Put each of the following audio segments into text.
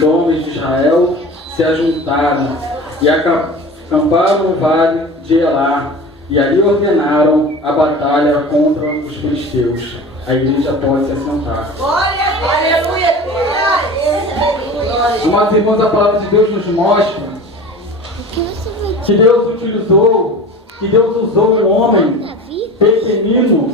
os homens de Israel se ajuntaram e acamparam no vale de Elá, e ali ordenaram a batalha contra os filisteus. A igreja pode se assentar. Aleluia! Amados irmãos, a palavra de Deus nos mostra que Deus usou um homem pequenino,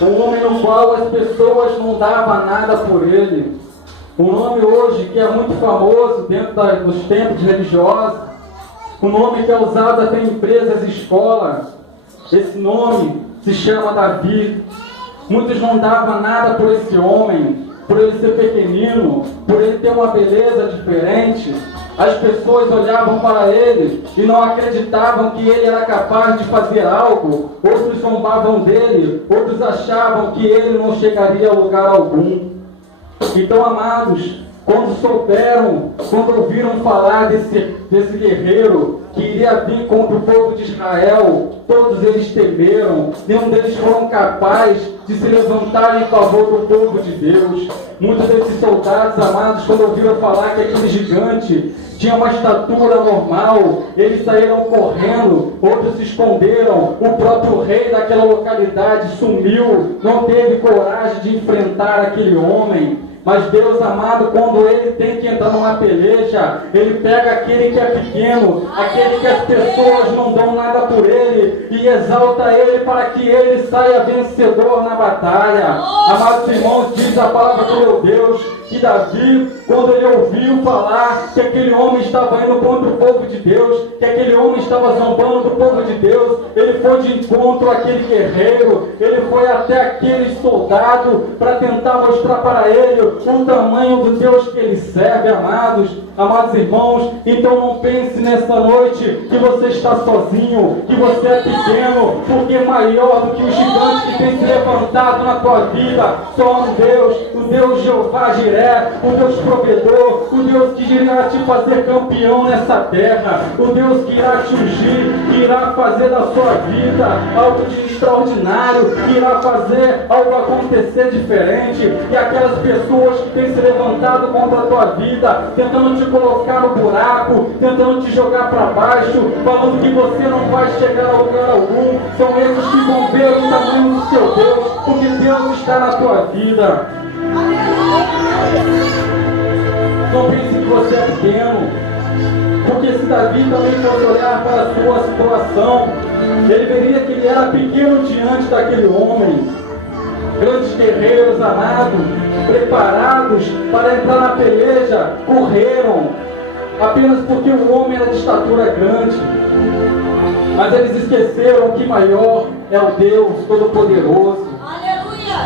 um homem no qual as pessoas não davam nada por ele. Um nome hoje que é muito famoso dentro dos templos religiosos, um nome que é usado até em empresas e escolas. Esse nome se chama Davi. Muitos não davam nada por esse homem, por ele ser pequenino, por ele ter uma beleza diferente. As pessoas olhavam para ele e não acreditavam que ele era capaz de fazer algo. Outros zombavam dele, outros achavam que ele não chegaria a lugar algum. Então, amados, quando ouviram falar desse guerreiro que iria vir contra o povo de Israel, todos eles temeram. Nenhum deles foram capazes de se levantar em favor do povo de Deus. Muitos desses soldados, amados, quando ouviram falar que aquele gigante tinha uma estatura normal, eles saíram correndo, outros se esconderam. O próprio rei daquela localidade sumiu, não teve coragem de enfrentar aquele homem. Mas Deus amado, quando Ele tem que entrar numa peleja, Ele pega aquele que é pequeno, aquele que as pessoas não dão nada por ele, e exalta ele para que ele saia vencedor na batalha. Amados irmãos, diz a palavra do meu Deus, que Davi, quando ele ouviu falar que aquele homem estava indo contra o povo de Deus, que aquele homem estava zombando do povo de Deus, ele foi de encontro àquele guerreiro, ele foi até aquele soldado para tentar mostrar para ele o tamanho do Deus que ele serve, amados irmãos. Então não pense nessa noite que você está sozinho, que você é pequeno, porque maior do que o gigante que tem se levantado na tua vida, só um Deus, o Deus Jeová Jiré, o Deus provedor, o Deus que irá te fazer campeão nessa terra, o Deus que irá te ungir, que irá fazer da sua vida algo de extraordinário, que irá fazer algo acontecer diferente. E aquelas pessoas que têm se levantado contra a tua vida, tentando te colocar no buraco, tentando te jogar para baixo, falando que você não vai chegar a lugar algum, são esses que vão ver o tamanho do seu Deus, porque Deus está na tua vida. Não pense que você é pequeno, porque se Davi também fosse olhar para a sua situação, ele veria que ele era pequeno diante daquele homem. Grandes guerreiros amados, preparados para entrar na peleja, correram, apenas porque o homem era de estatura grande. Mas eles esqueceram que maior é o Deus Todo-Poderoso.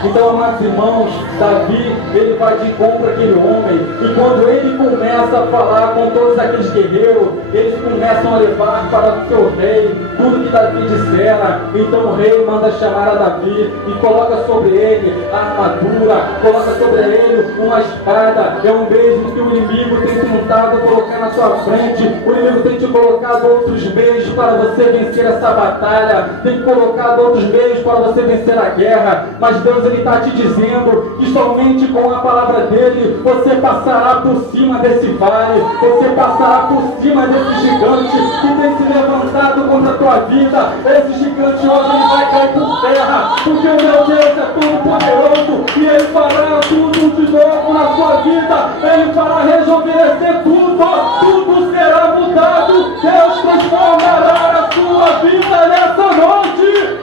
Então, amados irmãos, Davi, ele vai de encontro àquele homem, e quando ele começa a falar com todos aqueles guerreiros, eles começam a levar para o seu rei tudo que Davi dissera. Então o rei manda chamar a Davi e coloca sobre ele a armadura, coloca sobre ele uma espada. É o mesmo que o inimigo tem tentado colocar na sua frente. O inimigo tem te colocado outros meios para você vencer essa batalha, tem colocado outros meios para você vencer a guerra, mas Deus, Ele está te dizendo que somente com a palavra dele você passará por cima desse vale, você passará por cima desse gigante que tem se levantado contra a tua vida. Esse gigante hoje ele vai cair por terra, porque o meu Deus é todo poderoso e Ele fará tudo de novo na sua vida. Ele fará rejuvenescer tudo será mudado. Deus transformará a sua vida nessa noite.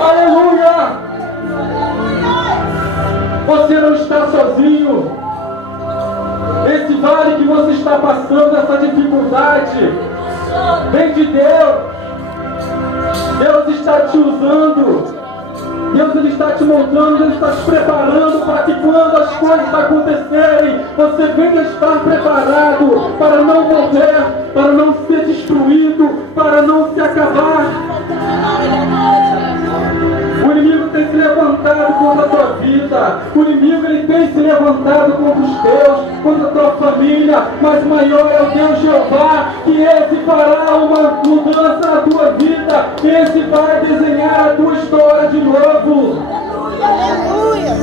Aleluia! Você não está sozinho. Esse vale que você está passando, essa dificuldade, vem de Deus. Deus está te usando. Deus, Ele está te moldando, Ele está te preparando para que quando as coisas acontecerem, você venha estar preparado para não morrer, para não ser destruído, para não se acabar. O inimigo tem se levantado contra a tua vida. O inimigo, ele tem se levantado contra os teus, contra a tua família. Mas maior é o Deus Jeová, que esse fará uma mudança na tua vida. Esse vai desenhar a tua história de novo. Aleluia.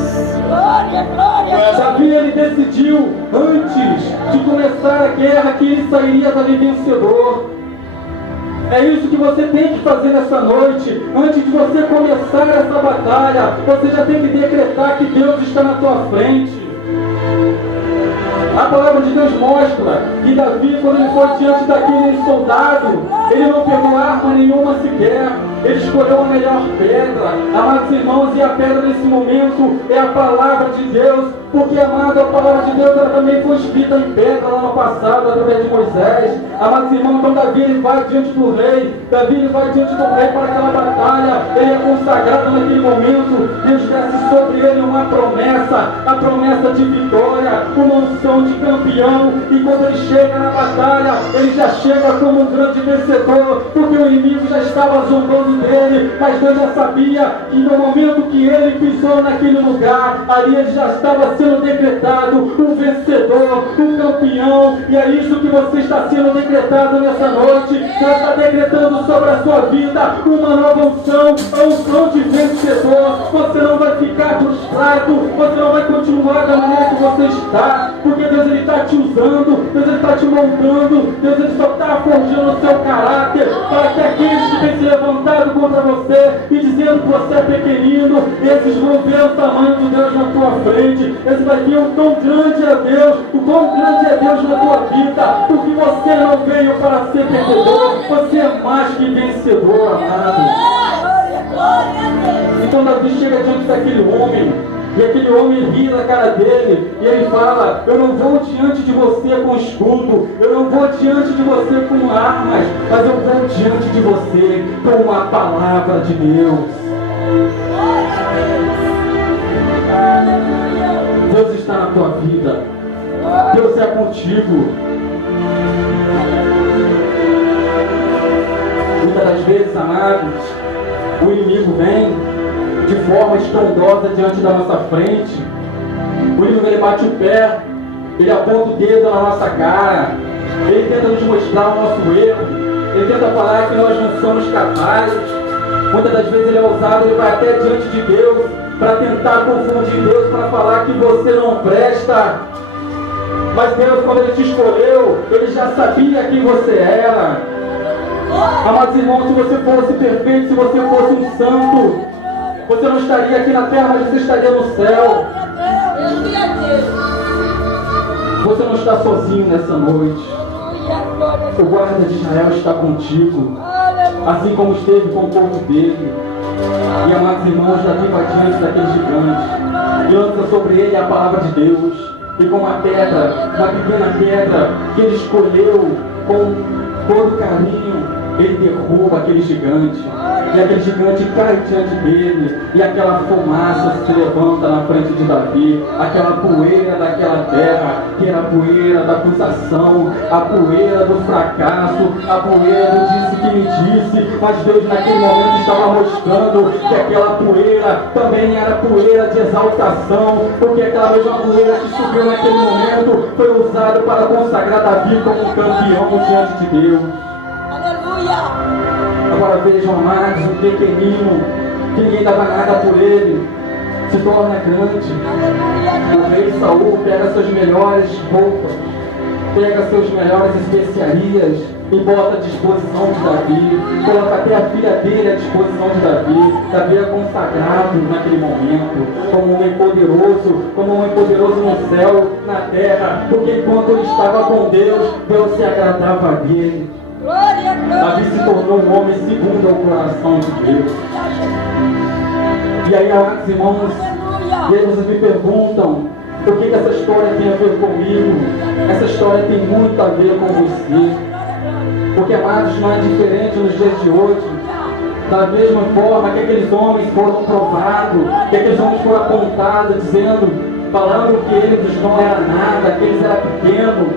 Glória, glória. Davi, ele decidiu, antes de começar a guerra, que ele sairia dali vencedor. É isso que você tem que fazer nessa noite. Antes de você começar essa batalha, você já tem que decretar que Deus está na tua frente. A palavra de Deus mostra que Davi, quando ele foi diante daquele soldado, ele não pegou arma nenhuma sequer. Ele escolheu a melhor pedra. Amados irmãos, e a pedra nesse momento é a palavra de Deus. Porque, amado, a palavra de Deus ela também foi escrita em pedra lá no passado, através de Moisés. Amados irmãos, então Davi ele vai diante do rei. Davi ele vai diante do rei para aquela batalha. Ele é consagrado naquele momento. Deus desce sobre ele uma promessa. A promessa de vitória, uma unção de campeão. E quando ele chega na batalha, ele já chega como um grande vencedor. Porque o inimigo já estava zombando dele. Mas Deus já sabia que no momento que ele pisou naquele lugar, ali ele já estava sendo decretado um vencedor, um campeão. E é isso que você está sendo decretado nessa noite. Deus está decretando sobre a sua vida uma nova unção, a unção de vencedor. Você não vai ficar frustrado, você não vai continuar da maneira que você está, porque Deus ele está te usando, Deus ele está te moldando, Deus ele só está forjando o seu caráter, para que aqueles que têm se levantado contra você e dizendo que você é pequenino, esses vão ver o tamanho do Deus na tua frente. Esse vai ver o quão grande é Deus, o quão grande é Deus na tua vida, porque você não veio para ser perdedor, você é mais que vencedor, amado. Então Davi chega diante daquele homem, e aquele homem ri na cara dele, e ele fala: eu não vou diante de você com escudo, eu não vou diante de você com armas, mas eu vou diante de você com uma palavra de Deus. Deus está na tua vida, Deus é contigo. Muitas das vezes, amados, o inimigo vem de forma estrondosa diante da nossa frente. O inimigo ele bate o pé, ele aponta o dedo na nossa cara, ele tenta nos mostrar o nosso erro, ele tenta falar que nós não somos capazes. Muitas das vezes ele é ousado, ele vai até diante de Deus para tentar confundir Deus, para falar que você não presta. Mas Deus, quando ele te escolheu, ele já sabia quem você era. Amados irmãos, se você fosse perfeito, se você fosse um santo, você não estaria aqui na terra, mas você estaria no céu. Você não está sozinho nessa noite. O guarda de Israel está contigo, assim como esteve com o povo dele. E, amados irmãos, Davi vai diante daquele gigante e lança sobre ele a palavra de Deus. E com uma pedra, uma pequena pedra que ele escolheu com todo carinho, ele derruba aquele gigante. E aquele gigante cai diante dele. E aquela fumaça se levanta na frente de Davi. Aquela poeira daquela terra, que era a poeira da acusação, a poeira do fracasso, a poeira do disse que me disse. Mas Deus naquele momento estava mostrando que aquela poeira também era poeira de exaltação. Porque aquela mesma poeira que subiu naquele momento foi usada para consagrar Davi como um campeão diante de Deus. Agora vejam, amados, um pequenino, que ninguém dava nada por ele, se torna grande. O rei Saul pega suas melhores roupas, pega suas melhores especiarias e bota à disposição de Davi, coloca até a filha dele à disposição de Davi. Davi é consagrado naquele momento como um homem poderoso no céu, na terra, porque enquanto ele estava com Deus, Deus se agradava dele. Davi se tornou um homem segundo ao coração de Deus. E aí, amados irmãos, e aí vocês me perguntam: o que essa história tem a ver comigo? Essa história tem muito a ver com você. Porque, amados, não é diferente nos dias de hoje. Da mesma forma que aqueles homens foram provados, que aqueles homens foram apontados, falando que eles não era nada, que eles eram pequenos.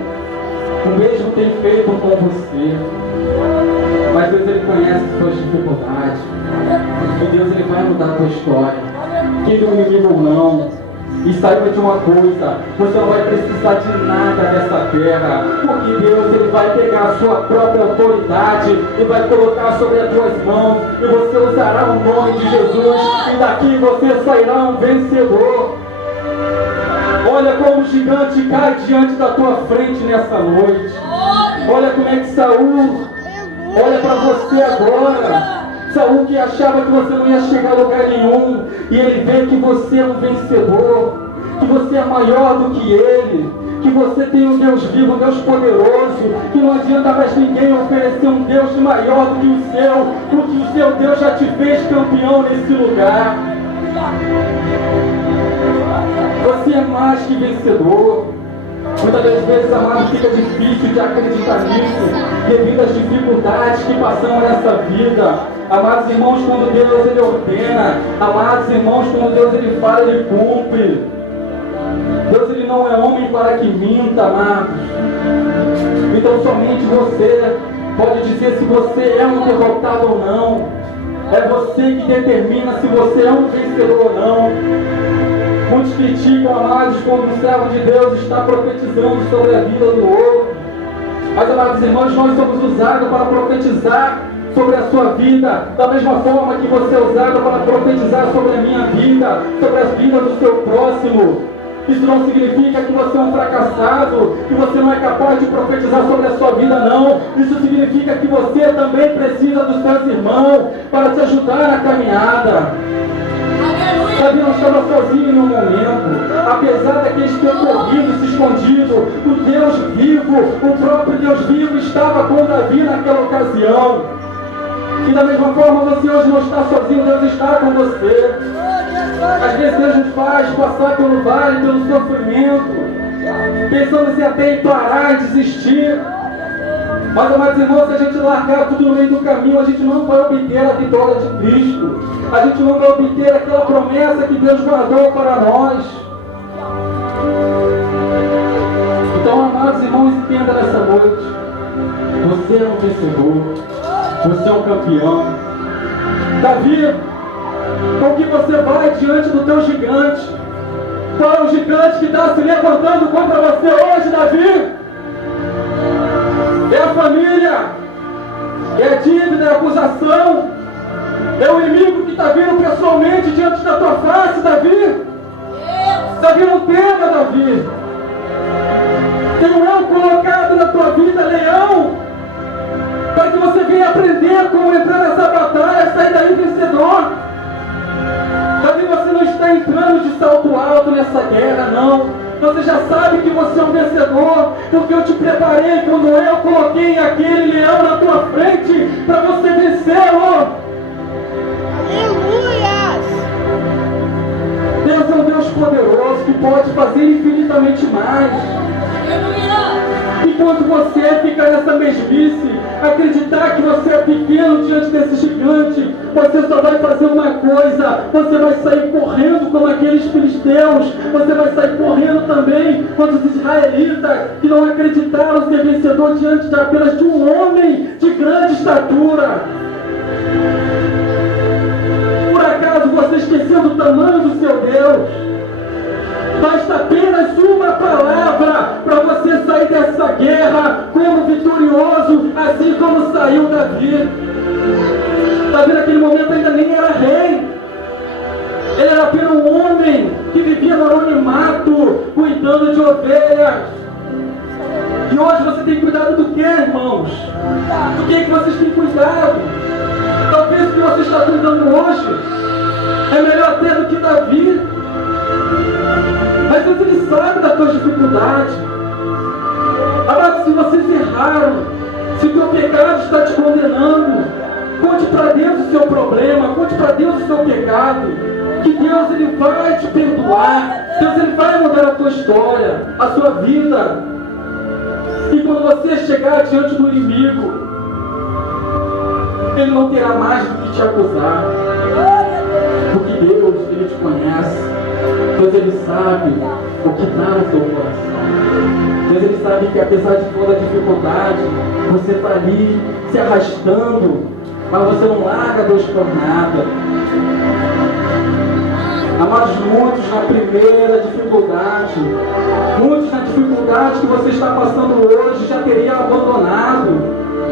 O mesmo tem feito com você. Mas Deus ele conhece as suas dificuldades. E Deus ele vai mudar a tua história. Queira o inimigo ou não, E saiba de uma coisa, você não vai precisar de nada nessa terra, porque Deus ele vai pegar a sua própria autoridade e vai colocar sobre as tuas mãos, e você usará o nome de Jesus, e daqui você sairá um vencedor. Olha como o gigante cai diante da tua frente nessa noite. Olha como é que Saul olha para você agora. Saul que achava que você não ia chegar a lugar nenhum, e ele vê que você é um vencedor, que você é maior do que ele, que você tem um Deus vivo, um Deus poderoso, que não adianta mais ninguém oferecer um Deus maior do que o seu, porque o seu Deus já te fez campeão nesse lugar. Você é mais que vencedor. Muitas das vezes, amado, fica difícil de acreditar nisso, devido às dificuldades que passamos nessa vida. Amados irmãos, quando Deus ele ordena, amados irmãos, quando Deus ele fala, ele cumpre. Deus ele não é homem para que minta, amados. Então somente você pode dizer se você é um derrotado ou não. É você que determina se você é um vencedor ou não. Muitos criticam, amados, quando um servo de Deus está profetizando sobre a vida do outro. Mas, amados irmãos, nós somos usados para profetizar sobre a sua vida, da mesma forma que você é usado para profetizar sobre a minha vida, sobre a vida do seu próximo. Isso não significa que você é um fracassado, que você não é capaz de profetizar sobre a sua vida, não. Isso significa que você também precisa dos seus irmãos para te ajudar na caminhada. Davi não estava sozinho em um momento, apesar daqueles que tinham corrido e se escondido, o Deus vivo, o próprio Deus vivo estava com Davi naquela ocasião. E da mesma forma você hoje não está sozinho, Deus está com você. Às vezes Deus nos faz passar pelo vale, pelo sofrimento, pensando se até em parar e desistir. Mas, amados irmãos, se a gente largar tudo no meio do caminho, a gente não vai obter a vitória de Cristo. A gente não vai obter aquela promessa que Deus guardou para nós. Então, amados irmãos, entenda nessa noite. Você é um vencedor. Você é um campeão. Davi, com que você vai diante do teu gigante? Qual é o gigante que está se levantando contra você hoje, Davi? É a família, é a dívida, é a acusação, é o inimigo que está vindo pessoalmente diante da tua face, Davi. Davi, não tema, Davi. Tem um leão colocado na tua vida, leão, para que você venha aprender como entrar nessa batalha, sair daí vencedor. Davi, você não está entrando de salto alto nessa guerra, não. Você já sabe que você é um vencedor, porque eu te preparei quando eu coloquei aquele leão na tua frente para você vencê-lo. Aleluias! Deus é um Deus poderoso que pode fazer infinitamente mais. Enquanto você fica nessa mesmice, acreditar que você é pequeno diante desse gigante, você só vai fazer uma coisa: você vai sair correndo como aqueles filisteus, você vai sair correndo também quando os israelitas que não acreditaram ser vencedor diante apenas de um homem de grande estatura. Por acaso você esqueceu do tamanho do seu Deus? Basta apenas uma palavra para você sair dessa guerra como vitorioso, assim como saiu Davi. Davi naquele momento ainda nem era rei. Ele era apenas um homem que vivia no anonimato, cuidando de ovelhas. E hoje você tem cuidado do que, irmãos? Do que vocês têm cuidado? Talvez o que você está cuidando hoje é melhor até do que Davi. Mas Deus, Ele sabe das tuas dificuldades. Agora, se vocês erraram, se o teu pecado está te condenando, conte para Deus o seu problema, conte para Deus o seu pecado, que Deus Ele vai te perdoar, Deus Ele vai mudar a tua história, a sua vida. E quando você chegar diante do inimigo, ele não terá mais do que te acusar, porque Deus Ele te conhece. Deus Ele sabe o que está no seu coração. Deus Ele sabe que apesar de toda a dificuldade, você está ali se arrastando, mas você não larga Deus por nada. Amados, muitos na primeira dificuldade, muitos na dificuldade que você está passando hoje já teriam abandonado,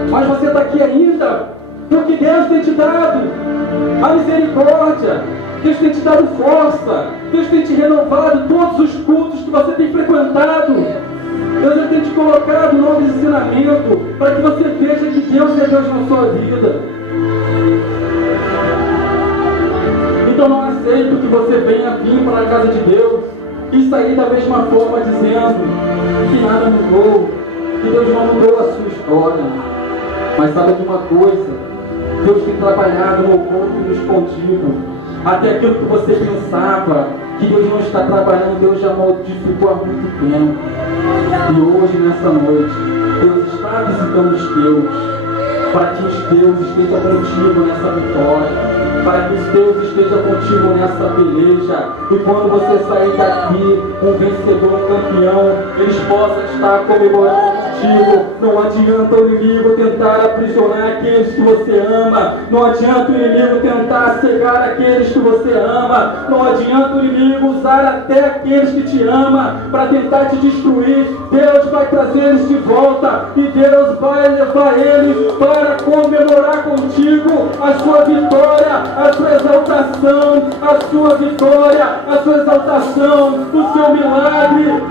mas você está aqui ainda, porque Deus tem te dado a misericórdia, Deus tem te dado força, Deus tem te renovado todos os cultos que você tem frequentado. Deus tem te colocado novos ensinamentos para que você veja que Deus é Deus na sua vida. Então não aceito que você venha vir para a casa de Deus e sair da mesma forma dizendo que nada mudou, que Deus não mudou a sua história. Mas sabe de uma coisa? Deus tem trabalhado no oculto e no escondido. Até aquilo que você pensava que Deus não está trabalhando, Deus já modificou há muito tempo. E hoje, nessa noite, Deus está visitando os teus, para que os teus estejam contigo nessa vitória, para que os teus estejam contigo nessa peleja. E quando você sair daqui, um vencedor, um campeão, eles possam estar comemorando contigo. Não adianta o inimigo tentar aprisionar aqueles que você ama. Não adianta o inimigo tentar cegar aqueles que você ama. Não adianta o inimigo usar até aqueles que te amam para tentar te destruir. Deus vai trazer eles de volta e Deus vai levar eles para comemorar contigo a sua vitória, a sua exaltação, a sua vitória, a sua exaltação, o seu milagre.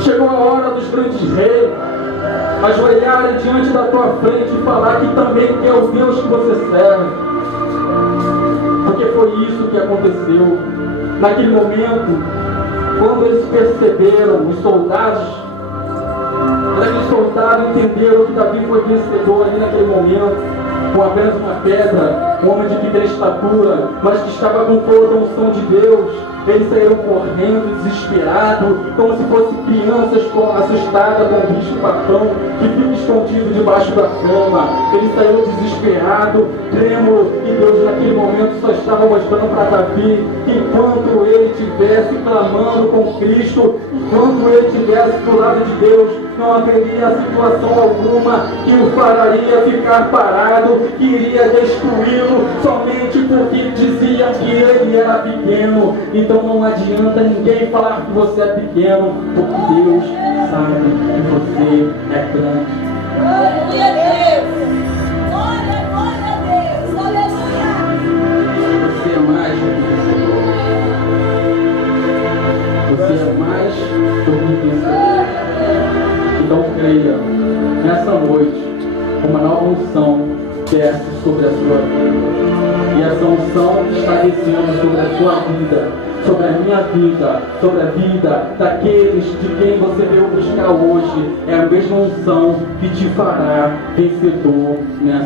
Chegou a hora dos grandes reis ajoelharem diante da tua frente e falar que também é o Deus que você serve. Porque foi isso que aconteceu. Naquele momento, quando eles perceberam, os soldados entenderam que Davi foi vencedor ali naquele momento, com apenas uma pedra, um homem de pequena estatura, mas que estava com toda a unção de Deus. Eles saíram correndo, desesperados, como se fossem crianças assustadas com um bicho papão que fica escondido debaixo da cama. Eles saíram desesperados, trêmulos, e Deus naquele momento só estava mostrando para Davi que enquanto ele estivesse clamando com Cristo, enquanto ele estivesse do lado de Deus, não haveria situação alguma que o faria ficar parado, que iria destruí-lo somente porque diziam que ele era pequeno. Então não adianta ninguém falar que você é pequeno, porque Deus sabe que você é grande. Glória a Deus! Glória a Deus! Aleluia! Você é mais do que vencedor. Você é mais do que vencedor. Então creia, nessa noite, uma nova unção desce sobre a sua vida. E essa unção está descendo sobre a sua vida, sobre a minha vida, sobre a vida daqueles de quem você veio buscar hoje. É a mesma unção que te fará vencedor nessa